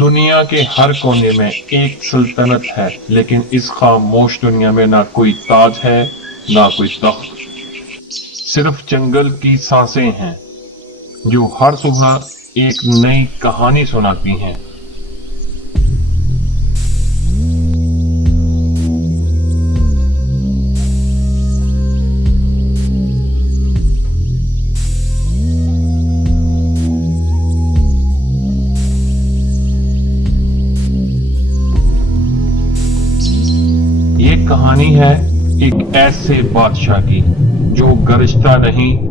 دنیا کے ہر کونے میں ایک سلطنت ہے، لیکن اس خاموش دنیا میں نہ کوئی تاج ہے، نہ کوئی تخت، صرف جنگل کی سانسیں ہیں جو ہر صبح ایک نئی کہانی سناتی ہیں۔ یہ کہانی ہے ایک ایسے بادشاہ کی جو گرجتا نہیں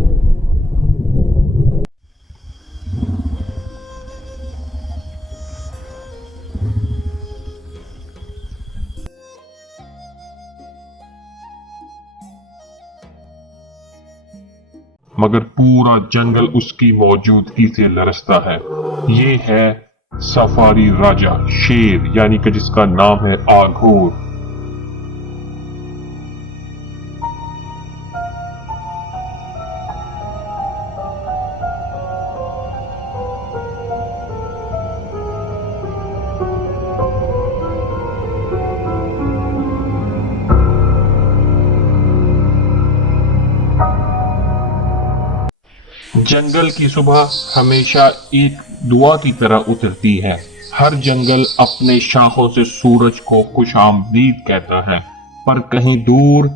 مگر پورا جنگل اس کی موجودگی سے لرزتا ہے۔ یہ ہے سفاری راجا شیر، یعنی کہ جس کا نام ہے آگھور۔ جنگل کی صبح ہمیشہ ایک دعا کی طرح اترتی ہے۔ ہر جنگل اپنے شاخوں سے سورج کو خوش آمدید کہتا ہے، پر کہیں دور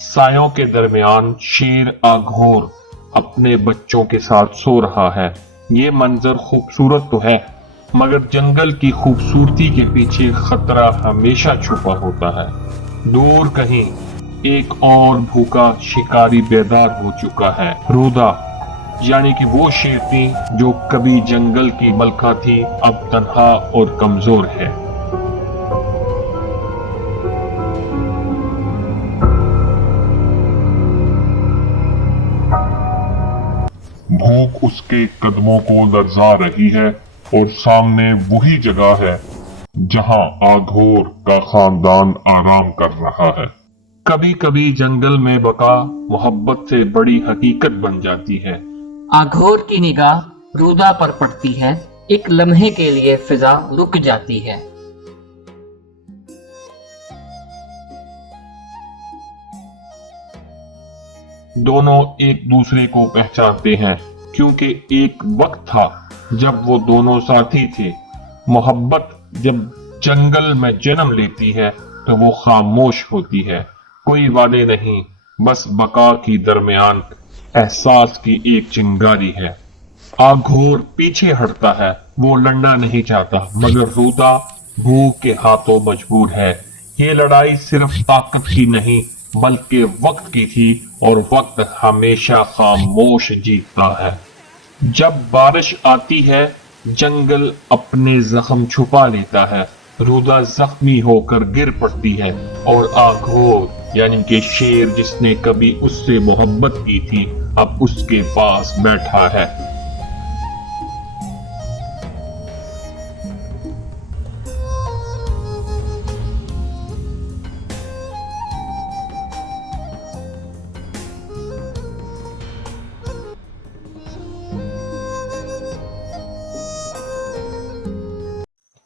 سایوں کے درمیان شیر آگھور اپنے بچوں کے ساتھ سو رہا ہے۔ یہ منظر خوبصورت تو ہے، مگر جنگل کی خوبصورتی کے پیچھے خطرہ ہمیشہ چھپا ہوتا ہے۔ دور کہیں ایک اور بھوکا شکاری بیدار ہو چکا ہے۔ رودا، یعنی کہ وہ شیرنی جو کبھی جنگل کی ملکہ تھی، اب تنہا اور کمزور ہے۔ بھوک اس کے قدموں کو لرزا رہی ہے اور سامنے وہی جگہ ہے جہاں آگھور کا خاندان آرام کر رہا ہے۔ کبھی کبھی جنگل میں بقا محبت سے بڑی حقیقت بن جاتی ہے۔ آگھور کی نگاہ رودا پر پڑتی ہے، ایک لمحے کے لیے فضا رک جاتی ہے۔ دونوں ایک دوسرے کو پہچانتے ہیں، کیونکہ ایک وقت تھا جب وہ دونوں ساتھی تھے۔ محبت جب جنگل میں جنم لیتی ہے تو وہ خاموش ہوتی ہے، کوئی وعدے نہیں، بس بقا کی درمیان احساس کی ایک چنگاری ہے۔ آگھور پیچھے ہٹتا ہے، وہ لڑنا نہیں چاہتا، مگر رودا بھوک کے ہاتھوں مجبور ہے۔ یہ لڑائی صرف طاقت کی نہیں بلکہ وقت کی تھی، اور وقت ہمیشہ خاموش جیتتا ہے۔ جب بارش آتی ہے جنگل اپنے زخم چھپا لیتا ہے، رودا زخمی ہو کر گر پڑتی ہے، اور آگھور یعنی کہ شیر جس نے کبھی اس سے محبت کی تھی اب اس کے پاس بیٹھا ہے۔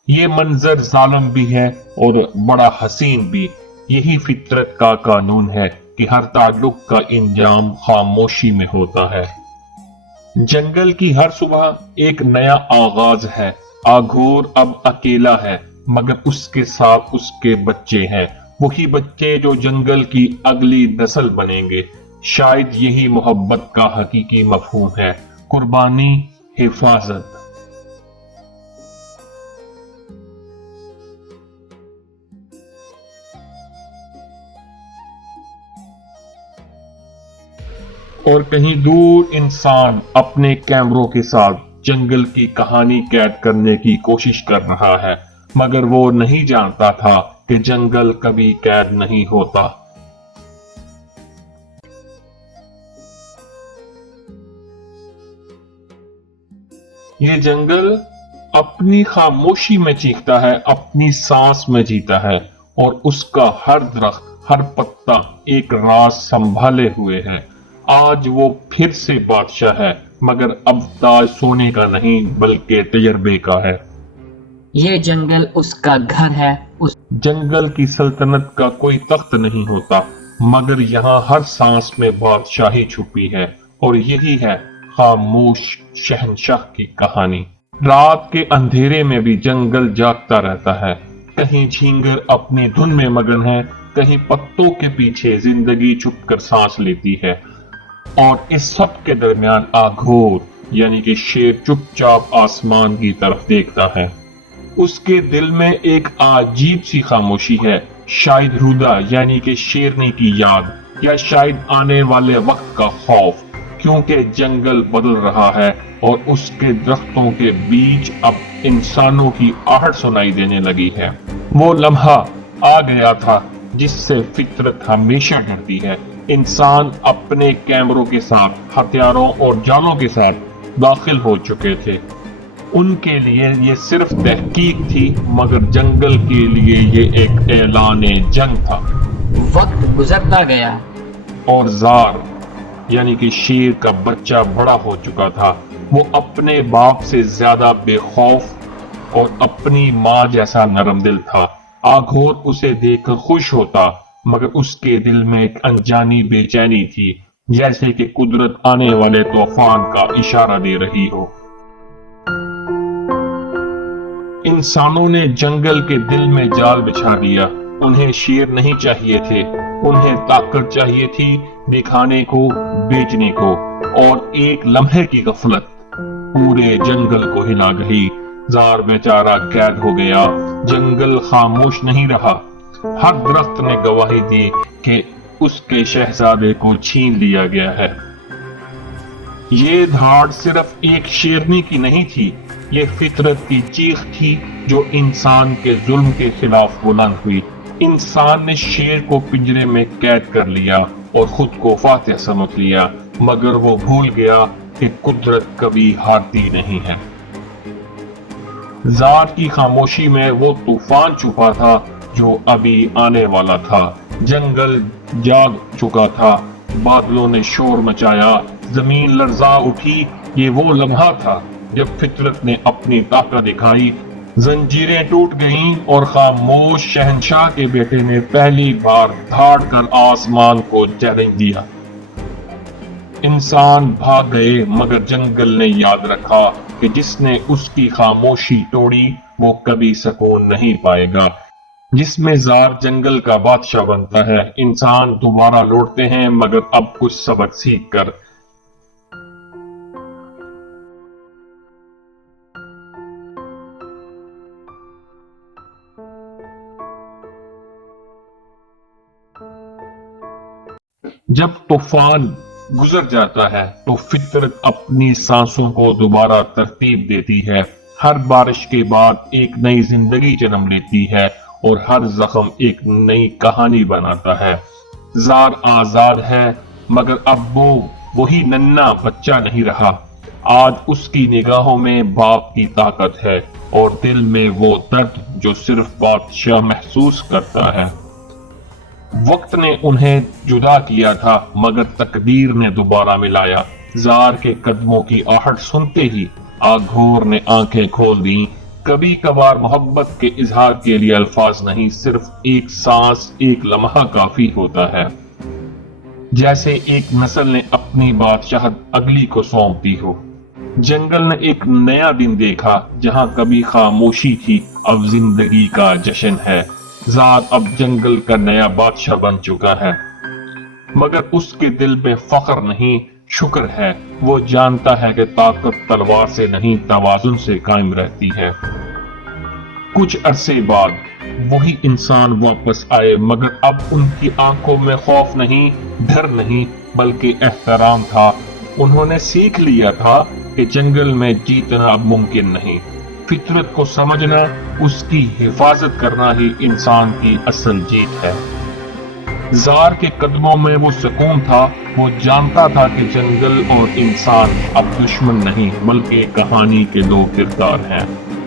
یہ منظر ظالم بھی ہے اور بڑا حسین بھی۔ یہی فطرت کا قانون ہے کہ ہر تعلق کا انجام خاموشی میں ہوتا ہے۔ جنگل کی ہر صبح ایک نیا آغاز ہے۔ آگھور اب اکیلا ہے، مگر اس کے ساتھ اس کے بچے ہیں، وہی بچے جو جنگل کی اگلی نسل بنیں گے۔ شاید یہی محبت کا حقیقی مفہوم ہے، قربانی، حفاظت۔ اور کہیں دور انسان اپنے کیمروں کے ساتھ جنگل کی کہانی قید کرنے کی کوشش کر رہا ہے، مگر وہ نہیں جانتا تھا کہ جنگل کبھی قید نہیں ہوتا۔ یہ جنگل اپنی خاموشی میں چیختا ہے، اپنی سانس میں جیتا ہے، اور اس کا ہر درخت، ہر پتا ایک راز سنبھالے ہوئے ہے۔ آج وہ پھر سے بادشاہ ہے، مگر اب تاج سونے کا نہیں بلکہ تجربے کا ہے۔ یہ جنگل اس کا گھر ہے، اس جنگل کی سلطنت کا کوئی تخت نہیں ہوتا، مگر یہاں ہر سانس میں بادشاہی چھپی ہے، اور یہی ہے خاموش شہنشاہ کی کہانی۔ رات کے اندھیرے میں بھی جنگل جاگتا رہتا ہے، کہیں جھینگر اپنی دھن میں مگن ہے، کہیں پتوں کے پیچھے زندگی چھپ کر سانس لیتی ہے، اور اس سب کے درمیان آگھور یعنی کہ شیر چپ چاپ آسمان کی طرف دیکھتا ہے۔ اس کے دل میں ایک عجیب سی خاموشی ہے، شاید رودہ یعنی کہ شیرنی کی یاد، یا شاید آنے والے وقت کا خوف، کیونکہ جنگل بدل رہا ہے اور اس کے درختوں کے بیچ اب انسانوں کی آہٹ سنائی دینے لگی ہے۔ وہ لمحہ آ گیا تھا جس سے فطرت ہمیشہ ڈرتی ہے۔ انسان اپنے کیمروں کے ساتھ، ہتھیاروں اور جالوں کے ساتھ داخل ہو چکے تھے۔ ان کے لیے یہ صرف تحقیق تھی، مگر جنگل کے لیے یہ ایک اعلان جنگ تھا۔ وقت گزرتا گیا، اور زار یعنی کہ شیر کا بچہ بڑا ہو چکا تھا۔ وہ اپنے باپ سے زیادہ بے خوف اور اپنی ماں جیسا نرم دل تھا۔ آگھور اسے دیکھ کر خوش ہوتا، مگر اس کے دل میں ایک انجانی بے چینی تھی، جیسے کہ قدرت آنے والے طوفان کا اشارہ دے رہی ہو۔ انسانوں نے جنگل کے دل میں جال بچھا دیا۔ انہیں شیر نہیں چاہیے تھے، انہیں طاقت چاہیے تھی، دکھانے کو، بیچنے کو، اور ایک لمحے کی غفلت پورے جنگل کو ہلا گئی۔ زار بیچارہ قید ہو گیا۔ جنگل خاموش نہیں رہا، ہر درخت نے گواہی دی کہ اس کے شہزادے کو چھین لیا گیا ہے۔ یہ دھاڑ صرف ایک شیرنی کی نہیں تھی، یہ فطرت کی چیخ تھی جو انسان کے ظلم کے خلاف بلند ہوئی۔ انسان نے شیر کو پنجرے میں قید کر لیا اور خود کو فاتح سمجھ لیا، مگر وہ بھول گیا کہ قدرت کبھی ہارتی نہیں ہے۔ زار کی خاموشی میں وہ طوفان چھپا تھا جو ابھی آنے والا تھا۔ جنگل جاگ چکا تھا، بادلوں نے شور مچایا، زمین لرزا اٹھی۔ یہ وہ لمحہ تھا جب فطرت نے اپنی طاقت دکھائی، زنجیریں ٹوٹ گئیں اور خاموش شہنشاہ کے بیٹے نے پہلی بار دھاڑ کر آسمان کو چیلنج دیا۔ انسان بھاگ گئے، مگر جنگل نے یاد رکھا کہ جس نے اس کی خاموشی توڑی وہ کبھی سکون نہیں پائے گا۔ جس میں زار جنگل کا بادشاہ بنتا ہے، انسان دوبارہ لوٹتے ہیں، مگر اب کچھ سبق سیکھ کر۔ جب طوفان گزر جاتا ہے تو فطرت اپنی سانسوں کو دوبارہ ترتیب دیتی ہے۔ ہر بارش کے بعد ایک نئی زندگی جنم لیتی ہے اور ہر زخم ایک نئی کہانی بناتا ہے۔ زار آزاد ہے، مگر اب وہ وہی ننھا بچہ نہیں رہا۔ آج اس کی نگاہوں میں باپ کی طاقت ہے اور دل میں وہ درد جو صرف بادشاہ محسوس کرتا ہے۔ وقت نے انہیں جدا کیا تھا، مگر تقدیر نے دوبارہ ملایا۔ زار کے قدموں کی آہٹ سنتے ہی آگھور نے آنکھیں کھول دیں۔ کبھی کبھار محبت کے اظہار کے لیے الفاظ نہیں، صرف ایک سانس، ایک لمحہ کافی ہوتا ہے۔ جیسے ایک نسل نے اپنی بادشاہت اگلی کو سونپ دی ہو۔ جنگل نے ایک نیا دن دیکھا، جہاں کبھی خاموشی تھی اب زندگی کا جشن ہے۔ زار اب جنگل کا نیا بادشاہ بن چکا ہے، مگر اس کے دل میں فخر نہیں، شکر ہے۔ وہ جانتا ہے کہ طاقت تلوار سے نہیں، توازن سے قائم رہتی ہے۔ کچھ عرصے بعد وہی انسان واپس آئے، مگر اب ان کی آنکھوں میں خوف نہیں، ڈر نہیں، بلکہ احترام تھا۔ انہوں نے سیکھ لیا تھا کہ جنگل میں جیتنا اب ممکن نہیں۔ فطرت کو سمجھنا، اس کی حفاظت کرنا ہی انسان کی اصل جیت ہے۔ زار کے قدموں میں وہ سکون تھا، وہ جانتا تھا کہ جنگل اور انسان اب دشمن نہیں، بلکہ کہانی کے دو کردار ہیں۔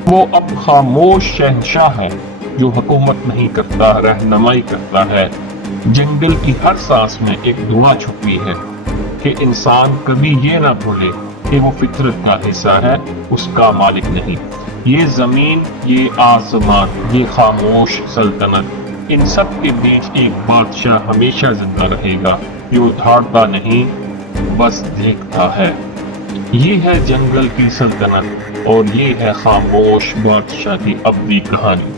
وہ اب خاموش شہنشاہ ہے جو حکومت نہیں کرتا، رہنمائی کرتا ہے۔ جنگل کی ہر سانس میں ایک دعا چھپی ہے کہ انسان کبھی یہ نہ بھولے کہ وہ فطرت کا حصہ ہے، اس کا مالک نہیں۔ یہ زمین، یہ آسمان، یہ خاموش سلطنت، ان سب کے بیچ ایک بادشاہ ہمیشہ زندہ رہے گا جو دھاڑتا نہیں بس دیکھتا ہے۔ یہ ہے جنگل کی سلطنت اور یہ ہے خاموش بادشاہ کی ابدی کہانی۔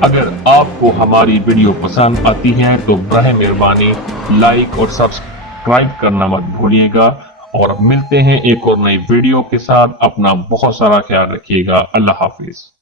اگر آپ کو ہماری ویڈیو پسند آتی ہے تو براہ مہربانی لائک اور سبسکرائب کرنا مت بھولیے گا، اور ملتے ہیں ایک اور نئی ویڈیو کے ساتھ۔ اپنا بہت سارا خیال رکھیے گا۔ اللہ حافظ۔